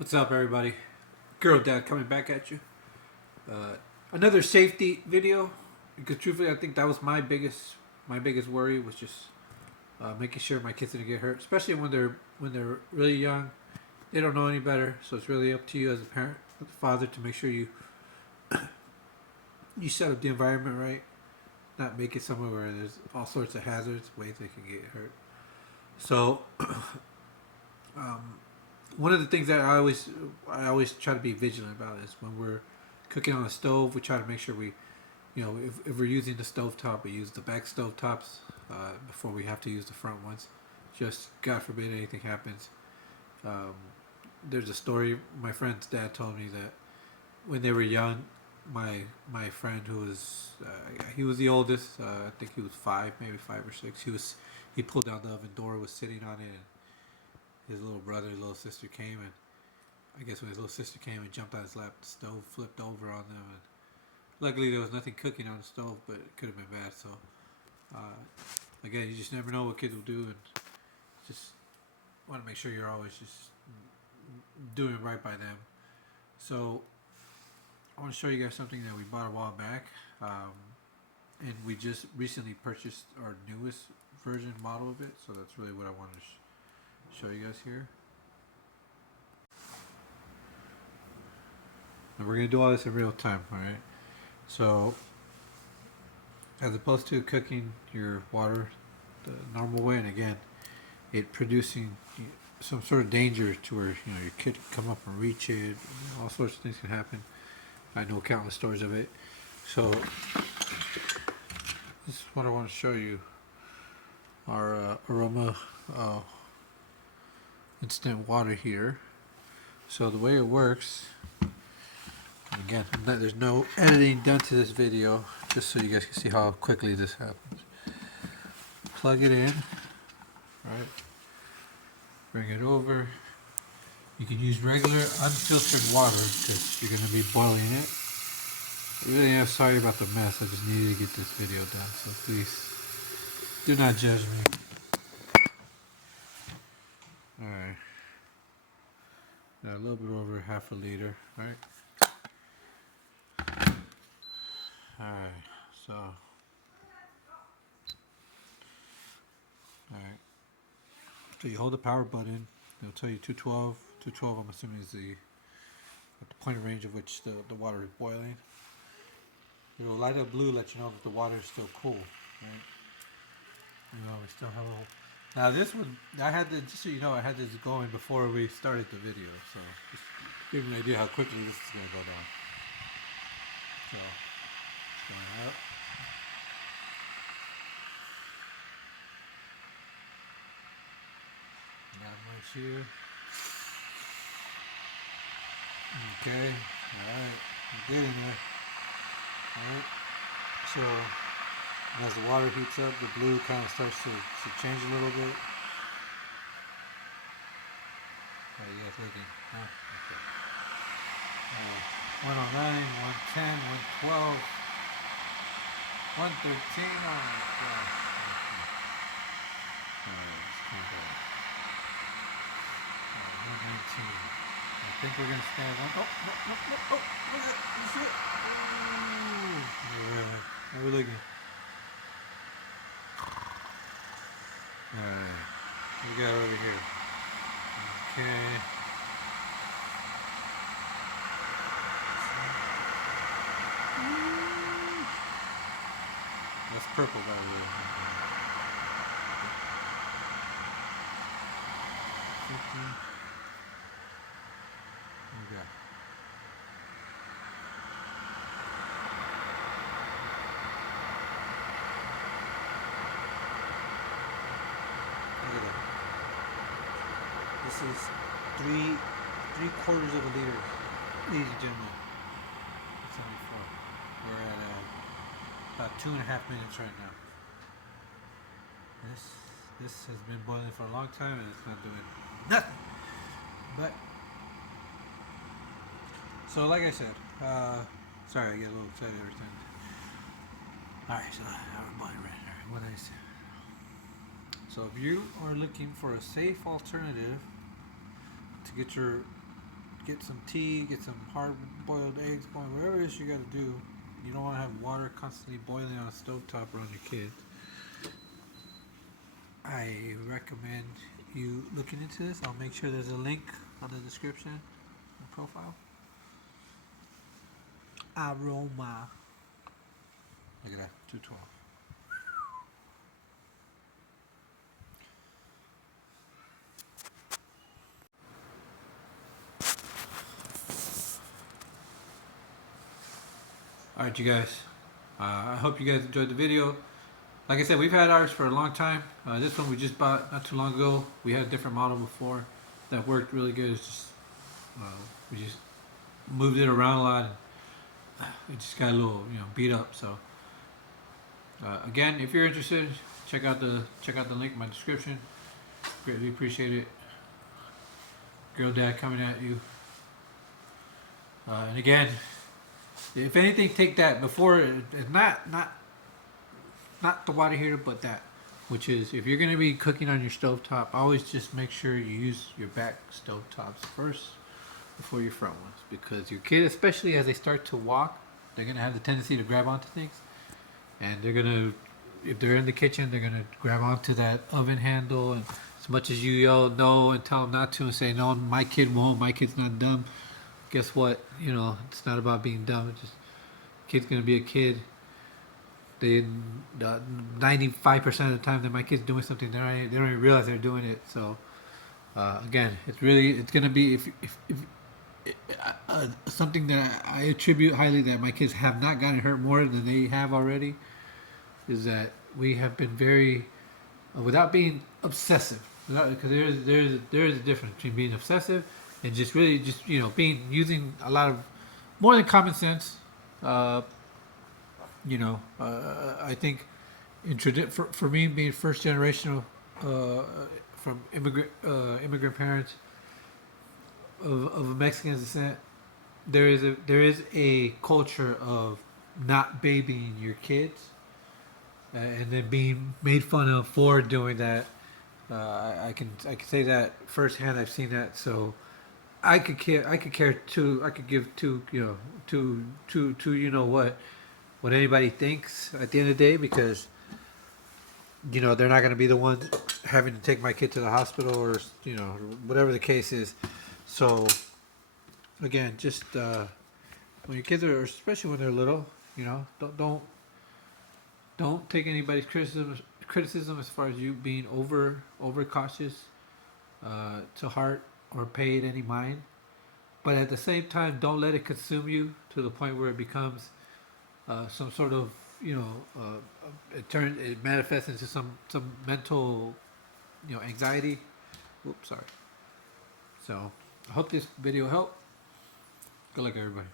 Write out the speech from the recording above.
What's up, everybody? GirlDad coming back at you. Another safety video because truthfully, I think that was my biggest worry was just making sure my kids didn't get hurt, especially when they're really young. They don't know any better, so it's really up to you as a parent, as a father, to make sure you set up the environment right, not make it somewhere where there's all sorts of hazards, ways they can get hurt. So, um, one of the things that I always try to be vigilant about is when we're cooking on a stove, we try to make sure if we're using the stove top, we use the back stove tops before we have to use the front ones. Just God forbid anything happens. Um, there's a story my friend's dad told me that when they were young, my friend who was he was the oldest. I think he was five, maybe 5 or 6. He pulled down the oven door, was sitting on it, and his little brother, his little sister came, and I guess when his little sister came and jumped on his lap, the stove flipped over on them, and luckily there was nothing cooking on the stove, but it could have been bad. So again, you just never know what kids will do, and just want to make sure you're always just doing right by them. So I want to show you guys something that we bought a while back, and we just recently purchased our newest version model of it. So that's really what I wanted to show you guys here. And we're gonna do all this in real time, all right? So, as opposed to cooking your water the normal way, and again, it producing some sort of danger to where your kid can come up and reach it, all sorts of things can happen. I know countless stories of it. So, this is what I want to show you. Our Aroma instant water here. So the way it works, again, there's no editing done to this video, just so you guys can see how quickly this happens. Plug it in, right? Bring it over. You can use regular unfiltered water because you're going to be boiling it. I really am sorry about the mess. I just needed to get this video done, so please do not judge me. Alright. Now a little bit over half a liter, right? Alright, so. Alright. So you hold the power button, it'll tell you 212. 212, I'm assuming, is the point of range of which the water is boiling. It'll light up blue, let you know that the water is still cool, right? We still have a little. Now this one, just so you know, I had this going before we started the video, so just give you an idea how quickly this is going to go down. So, it's going up. Not much here. Okay, alright, I'm getting there. Alright, so as the water heats up, the blue kind of starts to change a little bit. How are you guys looking? Huh? Okay. 109, 110, 112, 113. Oh my gosh. Alright, let's keep going. 119. I think we're going to stand one. Oh, no, no, no. Oh, look at it. You see it? Ooh. Yeah, how are we looking? Alright, we got over here. Okay. That's purple, by the way. 50. What we got? Look at that. This is three quarters of a liter, ladies and gentlemen. 74. We're at about 2.5 minutes right now. This has been boiling for a long time and it's not doing nothing. But so like I said, sorry I get a little excited every time. Alright, so now we're boiling right. Alright, what did I say? So if you are looking for a safe alternative to get your get some tea, get some hard-boiled eggs going, whatever it is you got to do. You don't want to have water constantly boiling on a stovetop around your kids. I recommend you looking into this. I'll make sure there's a link on the description and profile. Aroma. Look at that, 212. Alright, you guys. I hope you guys enjoyed the video. Like I said, we've had ours for a long time. This one we just bought not too long ago. We had a different model before that worked really good. It's just we just moved it around a lot, and it just got a little beat up. So again, if you're interested, check out the link in my description. Greatly appreciate it. GirlDad coming at you. And again, if anything, take that before. Not the water heater, but that, which is if you're going to be cooking on your stovetop, always just make sure you use your back stovetops first before your front ones, because your kid, especially as they start to walk, they're going to have the tendency to grab onto things, and they're going to, if they're in the kitchen, they're going to grab onto that oven handle, and as much as you yell no and tell them not to and say no, my kid won't, my kid's not dumb, guess what, it's not about being dumb. It's just kid's going to be a kid. They 95% of the time that my kid's doing something, they don't even realize they're doing it. So again, it's gonna be if something that I attribute highly that my kids have not gotten hurt more than they have already is that we have been very without being obsessive, because there's a difference between being obsessive and just really just being using a lot of more than common sense. I think for me being first generational from immigrant parents of Mexican descent, there is a culture of not babying your kids and then being made fun of for doing that. I can say that firsthand. I've seen that, so I could give two what anybody thinks at the end of the day, because they're not going to be the ones having to take my kid to the hospital or whatever the case is. So again, just when your kids are, especially when they're little, don't take anybody's criticism as far as you being over cautious to heart or pay it any mind. But at the same time, don't let it consume you to the point where it becomes some sort of it manifests into some mental anxiety. Oops, sorry. So I hope this video helped. Good luck, everybody.